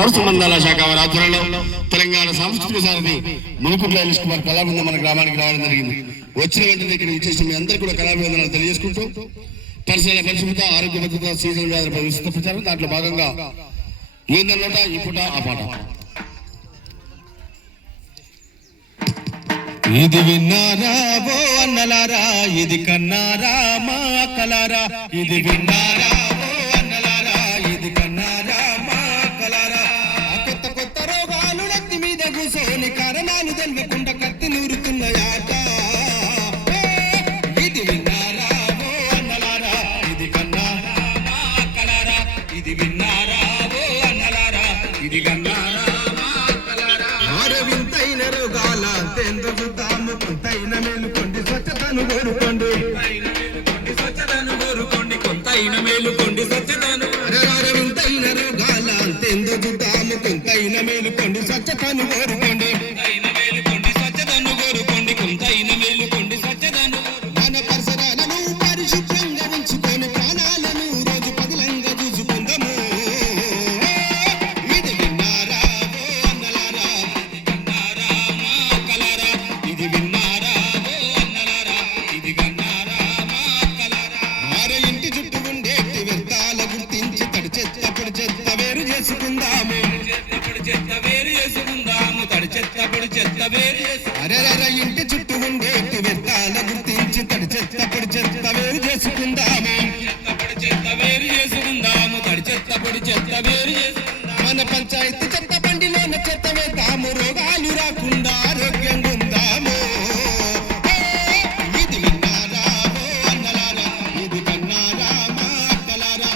పౌర సంబంధాల శాఖ వారి ఆధ్వర్యంలో తెలంగాణ సాంస్కృతిక సారథి మునుకుట్ల ఎలిష్ కుమార్ కళాబృందం మన గ్రామానికి రావడం జరిగింది. వచ్చిన వెంటనే ఇక్కడ ఇచ్చేసి మీ అందరికీ కూడా కళాభివందనాలు తెలియజేసుకుంటూ పరిసరాల పరిశుభ్రత, ఆరోగ్య భద్రత, సీజనల్ వ్యాధులపై విస్తృత ప్రచారం, దాంట్లో భాగంగా ఏందన్నోట ఈ పూట ఆ పాట. ఇది విన్నారా ఓ అన్నలారా, ఇది కన్నారా మా కలారా, ఇది విన్నారా ఓ అన్నలారా, ఇది కన్నారా మా కలారా. కొత్త కొత్త రోగాలు నెత్తి మీద కూసోని కారణాలు తెలియకుండా కత్తి నూరుతున్నాయాట. ఇది విన్నారా ఓ అన్నలారా, ఇది కన్నారా మా కలారా, ఇది విన్నారా ఓ అన్నలారా, ఇది కన్నారా మా కలారా. వింతైన రోగాల అంతెందుకు చూద్దాము, కొంతైన మేలుకోండి స్వచ్ఛతను కోరుకోండి, స్వచ్ఛతను కోరుకోండి, కొంతైన మేలుకోండి స్వచ్ఛతను. వింతైన రోగాల అంతెందుకు చూద్దాము, కొంతైన మేలుకోండి స్వచ్ఛతను కోరుకోండి, స్వచ్ఛతను కోరుకోండి, కొంతైన మేలుకోండి స్వచ్ఛతను. మన పరిసరాలను పరిశుభ్రంగా ఉంచుకొని ప్రాణాలను రోజు పదిలంగా చూసుకుందాము. ఇది విన్నారా ఓ అన్నలారా, ఇది విన్నారా ఓ అన్నలారా, ఇది కన్నారా మా కలారా. మరో ఇంటి చుట్టూ ఉండేటి వ్యర్థాల గుర్తించి తడి చెత్త పొడి చెత్త వేరు చేసుకుందాము, పొడి చెత్త వేరు చేసుకుందాము, తడి చెత్త పొడి చెత్త వేరు చేసుకుందాము. అరెరర ఇంటి చుట్టూ ఉండేటి వ్యర్థాల గుర్తించి తడి చెత్త పొడి చెత్త వేరు చేసుకుందాము, పొడి చెత్త వేరు చేసుకుందాము, తడి చెత్త పొడి చెత్త వేరు చేసుకుందాము. మన పంచాయతీ చెత్త బండిలోన చెత్త వేద్దాము, రోగాలు రాకుండా ఆరోగ్యంగా ఉందాము. ఇది విన్నారా ఓ అన్నలారా, ఇది కన్నారా మా కలారా,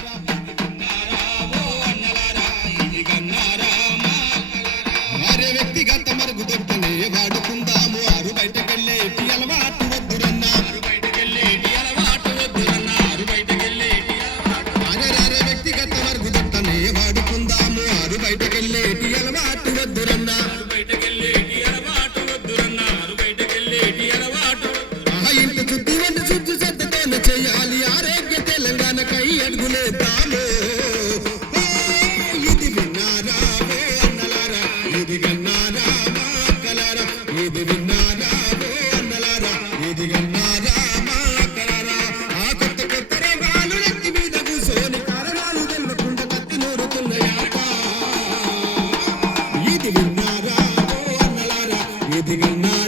విన్నారా ఓ అన్నలారా, ఇది కన్నారా మా కలారా. వారే వ్యక్తిగత మరుగుదొడ్డనే వాడుకుందాము, ఆరు బయటకెళ్ళేటి అలవాటు వద్దురన్నా, ఆరు బయటకెళ్ళేటి అలవాటు వద్దురన్నా, ఆరు బయటకెళ్ళేటి అలవాటు. అరే వ్యక్తిగత మరుగుదొడ్డనే వాడుకుందాము, ఆరు బయటకెళ్ళేటి అలవాటు వద్దురన్నా, ఆరు బయటకెళ్ళేటి అలవాటు వద్దురన్నా, ఆరు బయటకెళ్ళేటి అలవాటు. ఇంటి శుద్ధి వంటి శుద్ధి శ్రద్ధతోనే చేయాలి, ఆరోగ్య తెలంగాణకై అడుగులేద్దాము. ఇది విన్నారా ఓ అన్నలారా, ఇది కన్నారా మా కలారా, ఇది విన్నారా ఓ అన్నలారా, ఇది కన్నారా మా కలారా. ఆ కొత్త కొత్త రోగాలు నెత్తి మీద కూసోని కారణాలు తెలియకుండా కత్తి నూరుతున్నాయాట. ఇది విన్నారా ఓ అన్నలారా, ఇది కన్నారా